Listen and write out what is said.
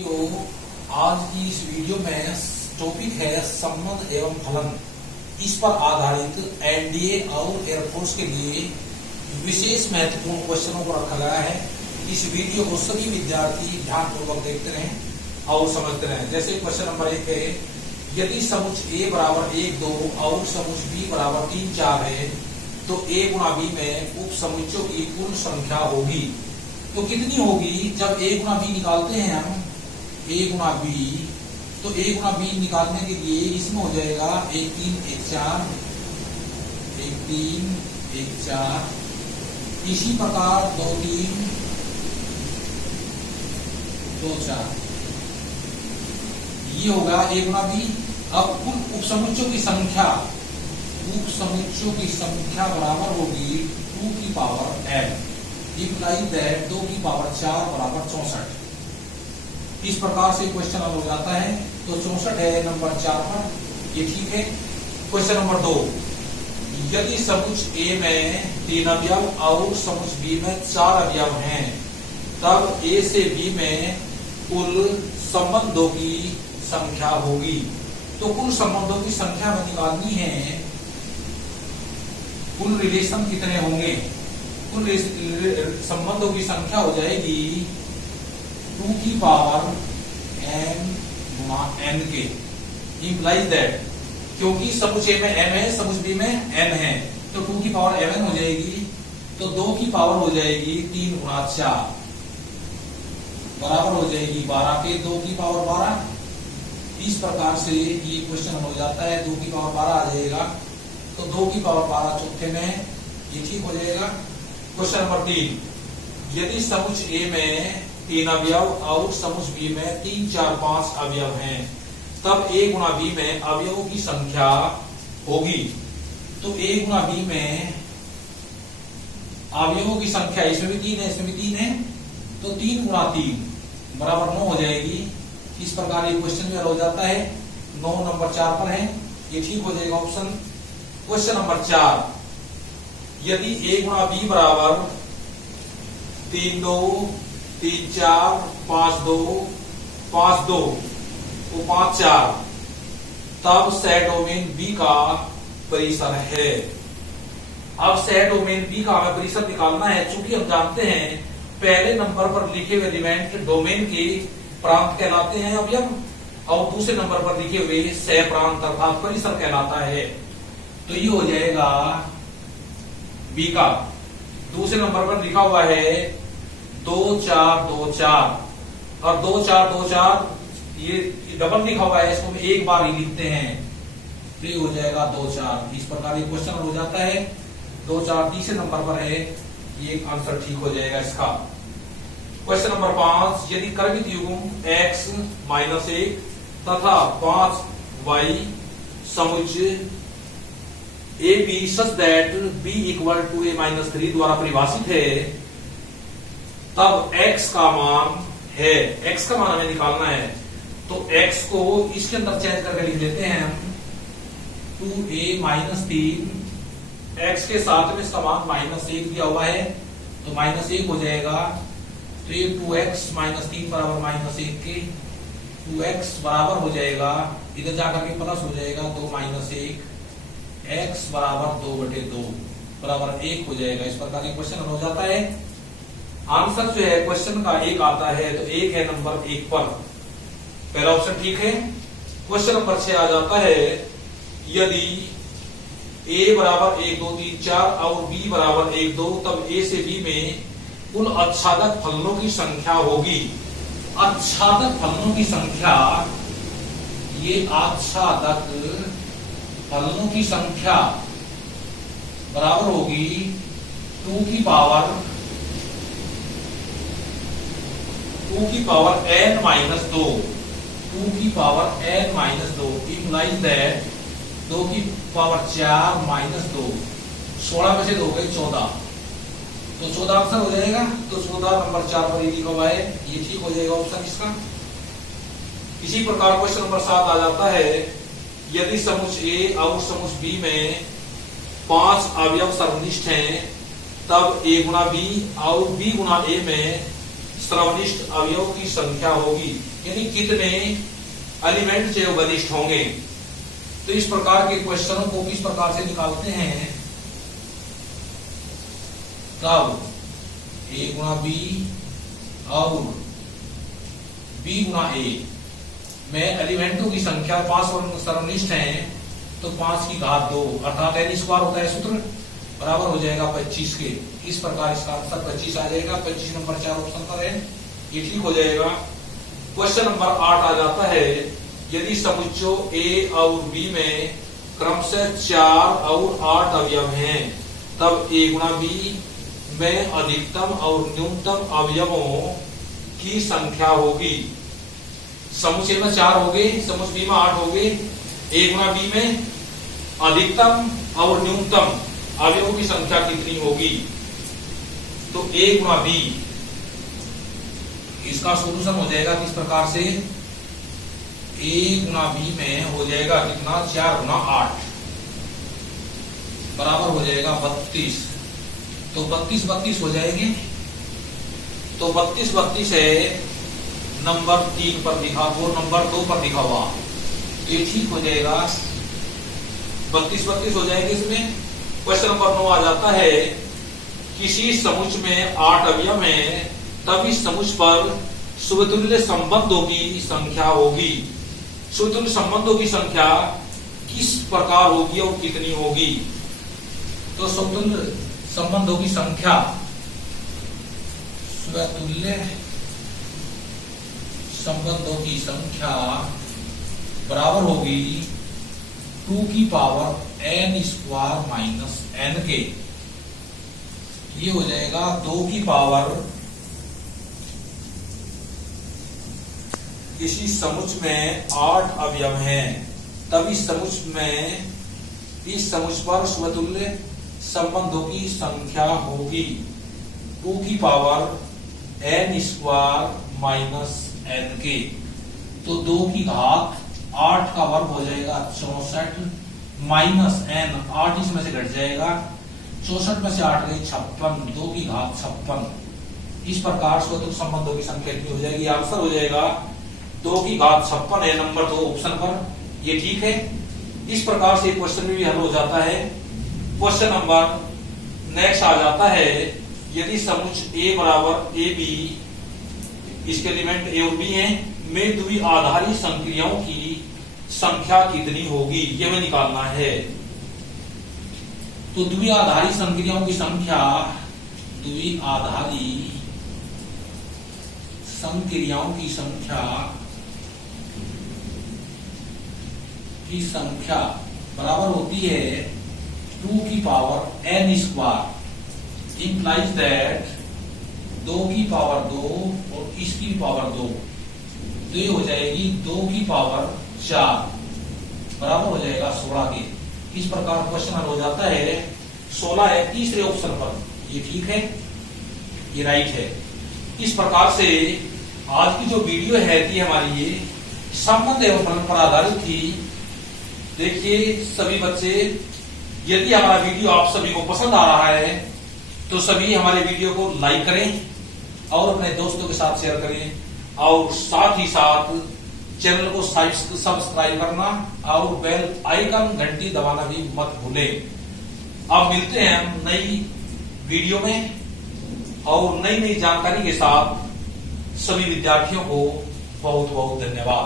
तो आज की इस वीडियो में टॉपिक है संबंध एवं फलन। इस पर आधारित एनडीए और एयरफोर्स के लिए विशेष महत्वपूर्ण क्वेश्चनों को रखा गया है। इस वीडियो को सभी विद्यार्थी ध्यानपूर्वक देखते रहें और समझते रहें। जैसे क्वेश्चन नंबर 1 है, यदि समुच्च A बराबर 1, 2 और समुच्च B बराबर 3, 4 है तो A गुणा B में उप समुच्चों की कुल संख्या होगी। तो कितनी होगी? जब A गुणा B निकालते हैं हम A गुणा B, तो A गुणा B निकालने के लिए इसमें हो जाएगा 1 3 1 4, 1 3 1 4। इसी प्रकार 2 3 2 4, ये होगा A गुणा B। अब कुल उपसमुच्चों की संख्या, उपसमुच्चों की संख्या बराबर होगी 2 की पावर n, इम्प्लाइज दैट 2 की पावर 4 बराबर 64। इस प्रकार से क्वेश्चन हल हो जाता है। तो 64 है नंबर 4 पर, ये ठीक है। क्वेश्चन नंबर 2, यदि समुच्च A में 3 अवयव और समुच्च B में 4 अवयव हैं, तब A से B में कुल संबंधों की संख्या होगी। तो कुल संबंधों की संख्या में निकालनी है, कुल रिलेशन कितने होंगे? कुल संबंधों की संख्या हो जाएगी 2 की पावर n गुणा n के, इम्प्लाइज दैट, क्योंकि समुच्च A में m है, समुच्च B में n है, तो 2 की पावर mn हो जाएगी। तो 2 की पावर हो जाएगी 3 गुणा 4 बराबर हो जाएगी 12 के, 2 की पावर 12। इस प्रकार से ये क्वेश्चन हो जाता है। 2 की पावर 12 आ जाएगा, तो 2 की पावर 12 चौथे में, ये ठीक हो जाएगा। क्वेश्चन नंबर 3, यदि समुच्च A में 3 अवयव और समुच्च B में 3 4 5 अवयव हैं, तब A गुणा B में अवयवों की संख्या होगी। तो A गुणा B में अवयवों की संख्या, इसमें भी 3 है, इसमें भी 3 है, तो 3 गुणा 3 बराबर 9 हो जाएगी। इस प्रकार ये क्वेश्चन में हो जाता है। 9 नंबर 4 पर है, ये ठीक हो जाएगा ऑप्शन। क्वेश्चन नंबर 4, यदि A गुणा B बराबर 3 2 3 4 5 2 5 2 तो 5 4, तब सेट डोमेन B का परिसर है। अब सेट डोमेन B का हमें परिसर निकालना है। चूंकि हम जानते हैं पहले नंबर पर लिखे हुए एलिमेंट डोमेन के प्रांत कहलाते हैं अवयव, और दूसरे नंबर पर लिखे हुए सह प्रांत अर्थात परिसर कहलाता है। तो ये हो जाएगा B का। दूसरे नंबर पर लिखा हुआ है 2 4 2 4, और 2 4 2 4 ये डबल लिखा हुआ है, इसको हम एक बार ही लिखते हैं, तो ये हो जाएगा 2 4। इस प्रकार ये क्वेश्चन हो जाता है। 2 4 तीसरे नंबर पर है, ये आंसर ठीक हो जाएगा इसका। क्वेश्चन नंबर 5, यदि क्रमित युग्म x माइनस 1 तथा 5y समुच्च AB such that B equal to A minus 3 द्वारा परिभाषित है, तब x का मान है, x का मान हमें निकालना है। तो x को इसके अंदर चेंज करके लिख लेते हैं हम 2A माइनस 3, x के साथ में इसका मान माइनस 1 दिया हुआ है, तो माइनस 1 हो जाएगा। तो ये 2x माइनस 3 बराबर माइनस 1 के, 2x बराबर हो जाएगा, इधर जाकर के प्लस हो जाएगा 2 माइनस 1, x बराबर 2/2 बराबर 1 हो जाएगा। इस प्रकार ये क्वेश्चन हो जाता है। आंसर जो है क्वेश्चन का 1 आता है, तो 1 है नंबर 1 पर, पहला ऑप्शन ठीक है। क्वेश्चन नंबर 6 आ जाता है, यदि A बराबर 1 2 3 4 और B बराबर 1 2, तब A से B में कुल आच्छादक फलनों की संख्या होगी। आच्छादक फलनों की संख्या, ये आच्छादक फलनों की संख्या बराबर होगी 2 की पावर n माइनस 2, 2 की power n minus 2, implies that 2 की पावर 4 माइनस 2, 16 में से 2 गए 14, तो 14 आंसर हो जाएगा। तो 14 नंबर 4 पर ये लिखा हुआ है, ये ठीक हो जाएगा ऑप्शन इसका। इसी प्रकार क्वेश्चन नंबर 7 आ जाता है, यदि समुच्च A और समुच्च B में 5 अवयव सर्वनिष्ठ हैं, तब A गुणा B और B गुणा A में सर्वनिष्ठ अवयव की संख्या होगी। यानी कितने एलिमेंट जो घनिष्ठ होंगे। तो इस प्रकार के क्वेश्चनों को किस प्रकार से निकालते हैं, तब a गुणा b और b गुणा a में एलिमेंटों की संख्या 5 सर्वनिष्ठ है, तो 5 की घात 2 अर्थात n स्क्वायर होता है सूत्र, बराबर हो जाएगा 25 के। इस प्रकार इसका आंसर 25 आ जाएगा। 25 नंबर 4 ऑप्शन पर है, ये ठीक हो जाएगा। क्वेश्चन नंबर 8 आ जाता है, यदि समुच्चों a और b में क्रमशः 4 और 8 अवयव हैं, तब a गुणा b में अधिकतम और न्यूनतम अवयवों की संख्या होगी। समुच्चय में 4 हो गए, समुच्चय b में 8 हो गए, a गुणा b में अधिकतम और न्यूनतम अवयवों की संख्या कितनी होगी। तो a गुणा b, इसका सोल्यूशन हो जाएगा किस प्रकार से, a गुणा b में हो जाएगा कितना, 4 गुणा 8 बराबर हो जाएगा 32। तो 32 हो जाएंगे। तो 32 है नंबर 3 पर लिखा, वो नंबर 2 पर लिखा हुआ, ये ठीक हो जाएगा। 32 हो जाएंगे इसमें। क्वेश्चन नंबर 9 आ जाता है, किसी समुच्चय में 8 अवयव हैं, तब इस समुच्चय पर समतुल्य संबंधों की संख्या होगी। समतुल्य संबंधों की संख्या किस प्रकार होगी और कितनी होगी। तो समतुल्य संबंधों की संख्या, समतुल्य संबंधों की संख्या बराबर होगी 2 की power n square minus n के। ये हो जाएगा 2 की पावर, किसी समुच्चय में 8 अवयव हैं, तब इस समुच्चय पर समतुल्य संबंधों की संख्या होगी 2 की power n square minus n के। तो 2 की घात 8 का वर्ग हो जाएगा 64 माइनस n, 8 इसमें से घट जाएगा, 64 में से 8 गई 56, 2 की घात 56। इस प्रकार स्वतंत्र संबंधों की संख्या कितनी हो जाएगी, आंसर हो जाएगा 2 की घात 56 है नंबर 2 ऑप्शन पर, ये ठीक है। इस प्रकार से क्वेश्चन भी हल हो जाता है। क्वेश्चन नंबर नेक्स्ट आ जाता है, यदि समुच्चय a बराबर a b, इसके एलिमेंट a और b हैं, में द्विआधारी संक्रियाओं की संख्या कितनी होगी, ये हमें निकालना है। तो द्विआधारी संक्रियाओं की संख्या, द्विआधारी संक्रियाओं की संख्या बराबर होती है 2 की power n square, implies that 2 की पावर 2 और इसकी पावर 2, तो ये हो जाएगी 2 की पावर 4 बराबर हो जाएगा 16 के। इस प्रकार क्वेश्चन हल हो जाता है। 16 है तीसरे ऑप्शन पर, ये ठीक है, ये राइट है। इस प्रकार से आज की जो वीडियो है थी हमारी, ये संबंध एवं फलन पर आधारित थी। देखिए सभी बच्चे, यदि हमारा वीडियो आप सभी को पसंद आ रहा है तो सभी हमारे वीडियो को लाइक करें और अपने दोस्तों के साथ शेयर करें, और साथ ही साथ चैनल को सब्सक्राइब करना और बेल आइकन घंटी दबाना भी मत भूलें। अब मिलते हैं हम नई वीडियो में और नई जानकारी के साथ। सभी विद्यार्थियों को बहुत बहुत धन्यवाद।